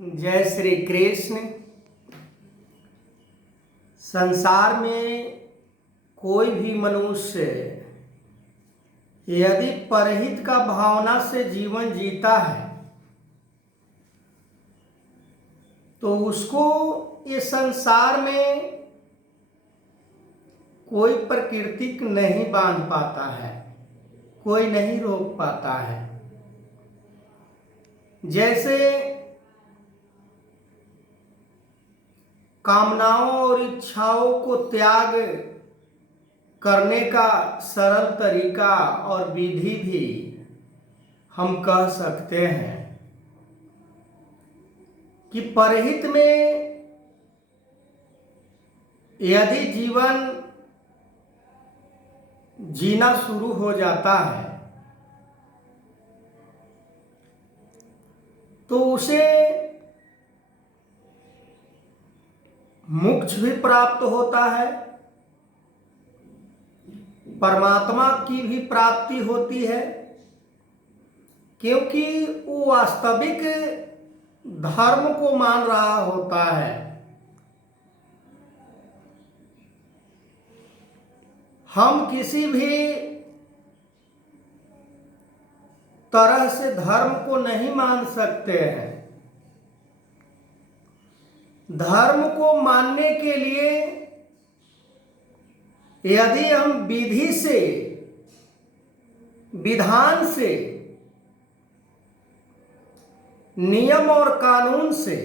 जय श्री कृष्ण। संसार में कोई भी मनुष्य यदि परहित का भावना से जीवन जीता है तो उसको ये संसार में कोई प्राकृतिक नहीं बांध पाता है, कोई नहीं रोक पाता है। जैसे कामनाओं और इच्छाओं को त्याग करने का सरल तरीका और विधि भी हम कह सकते हैं कि परहित में यदि जीवन जीना शुरू हो जाता है तो उसे मोक्ष भी प्राप्त होता है, परमात्मा की भी प्राप्ति होती है, क्योंकि वो वास्तविक धर्म को मान रहा होता है। हम किसी भी तरह से धर्म को नहीं मान सकते हैं। धर्म को मानने के लिए यदि हम विधि से, विधान से, नियम और कानून से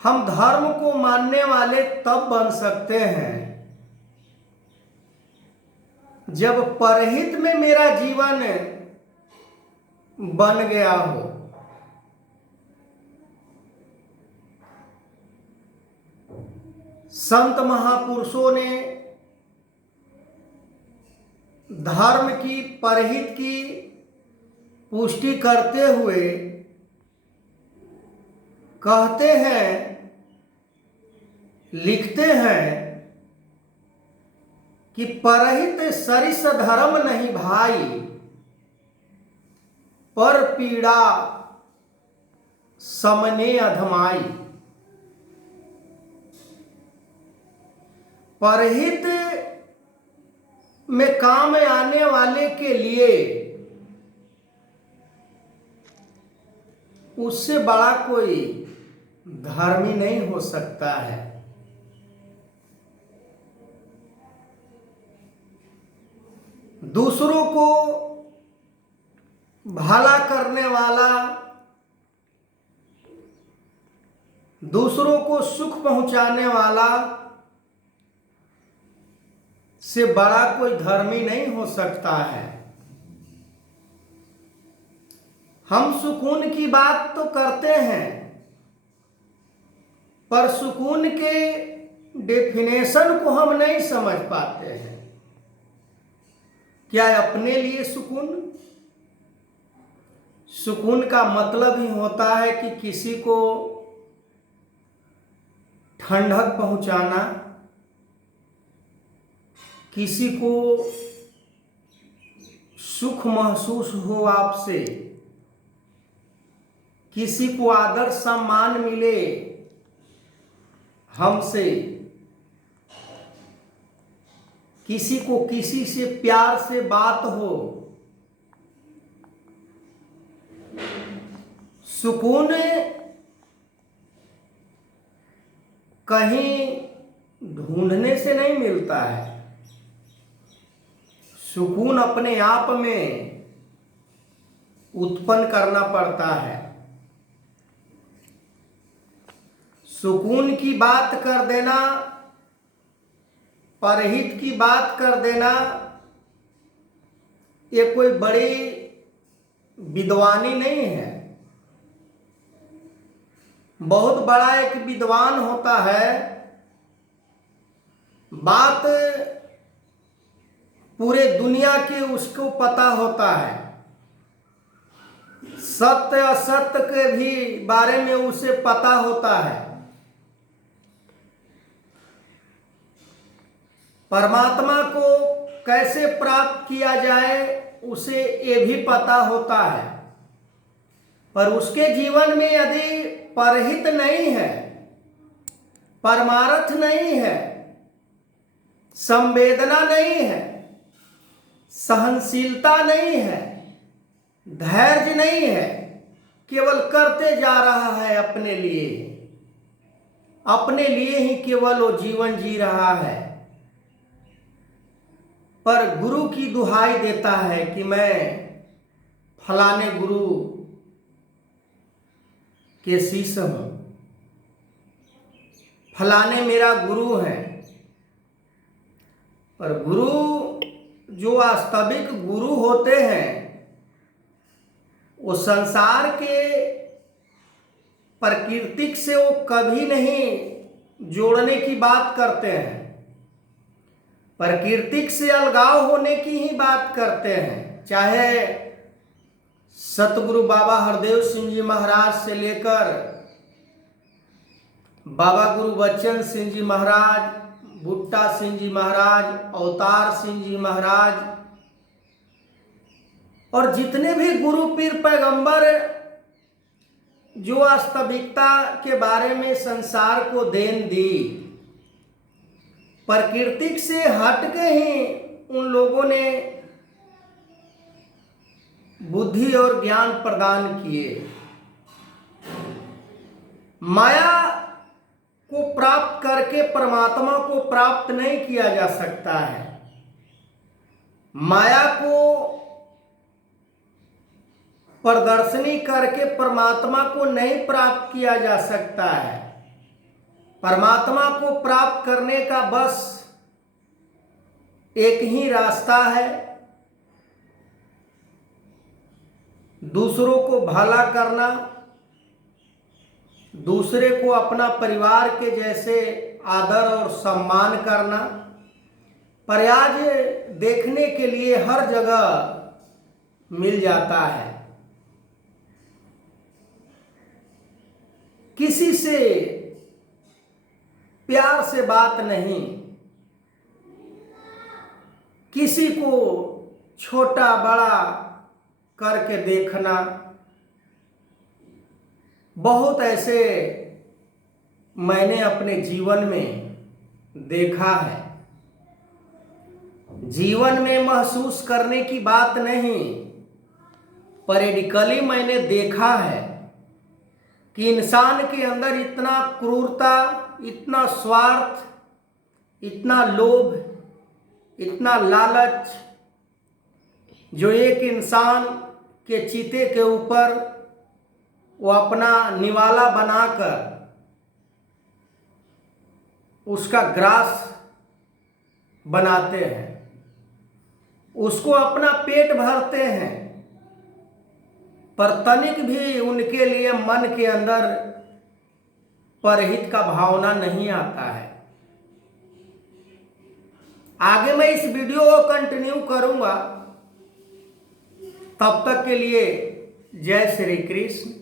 हम धर्म को मानने वाले तब बन सकते हैं जब परहित में मेरा जीवन बन गया हो। संत महापुरुषों ने धर्म की, परहित की पुष्टि करते हुए कहते हैं, लिखते हैं कि परहित सरिस धर्म नहीं भाई, पर पीड़ा समने अधमाई। परहित में काम आने वाले के लिए उससे बड़ा कोई धर्मी नहीं हो सकता है। दूसरों को भला करने वाला, दूसरों को सुख पहुंचाने वाला से बड़ा कोई धर्मी नहीं हो सकता है। हम सुकून की बात तो करते हैं, पर सुकून के डेफिनेशन को हम नहीं समझ पाते हैं। क्या अपने लिए सुकून? सुकून का मतलब ही होता है कि किसी को ठंडक पहुंचाना, किसी को सुख महसूस हो आपसे, किसी को आदर सम्मान मिले हमसे, किसी को किसी से प्यार से बात हो। सुकून कहीं ढूंढने से नहीं मिलता है। सुकून अपने आप में उत्पन्न करना पड़ता है। सुकून की बात कर देना, परहित की बात कर देना, ये कोई बड़ी विद्वानी नहीं है। बहुत बड़ा एक विद्वान होता है, बात पूरे दुनिया की उसको पता होता है, सत्य असत्य के भी बारे में उसे पता होता है। परमात्मा को कैसे प्राप्त किया जाए उसे ये भी पता होता है। पर उसके जीवन में यदि परहित नहीं है, परमार्थ नहीं है, संवेदना नहीं है, सहनशीलता नहीं है, धैर्य नहीं है, केवल करते जा रहा है अपने लिए ही केवल वो जीवन जी रहा है, पर गुरु की दुहाई देता है कि मैं फलाने गुरु के शिष्य हूं, फलाने मेरा गुरु है। पर गुरु जो वास्तविक गुरु होते हैं वो संसार के प्राकृतिक से वो कभी नहीं जोड़ने की बात करते हैं, प्राकृतिक से अलगाव होने की ही बात करते हैं। चाहे सतगुरु बाबा हरदेव सिंह जी महाराज से लेकर बाबा गुरु बच्चन सिंह जी महाराज, बुट्टा सिंह जी महाराज, अवतार सिंह जी महाराज और जितने भी गुरु पीर पैगंबर जो वास्तविकता के बारे में संसार को देन दी, प्राकृतिक से हट के ही उन लोगों ने बुद्धि और ज्ञान प्रदान किए। माया को प्राप्त करके परमात्मा को प्राप्त नहीं किया जा सकता है। माया को प्रदर्शनी करके परमात्मा को नहीं प्राप्त किया जा सकता है। परमात्मा को प्राप्त करने का बस एक ही रास्ता है, दूसरों को भला करना, दूसरे को अपना परिवार के जैसे आदर और सम्मान करना। पर आज देखने के लिए हर जगह मिल जाता है, किसी से प्यार से बात नहीं, किसी को छोटा बड़ा करके देखना। बहुत ऐसे मैंने अपने जीवन में देखा है। जीवन में महसूस करने की बात नहीं, प्रैक्टिकली मैंने देखा है कि इंसान के अंदर इतना क्रूरता, इतना स्वार्थ, इतना लोभ, इतना लालच, जो एक इंसान के चीते के ऊपर वो अपना निवाला बनाकर उसका ग्रास बनाते हैं, उसको अपना पेट भरते हैं, पर तनिक भी उनके लिए मन के अंदर परहित का भावना नहीं आता है। आगे मैं इस वीडियो को कंटिन्यू करूंगा, तब तक के लिए जय श्री कृष्ण।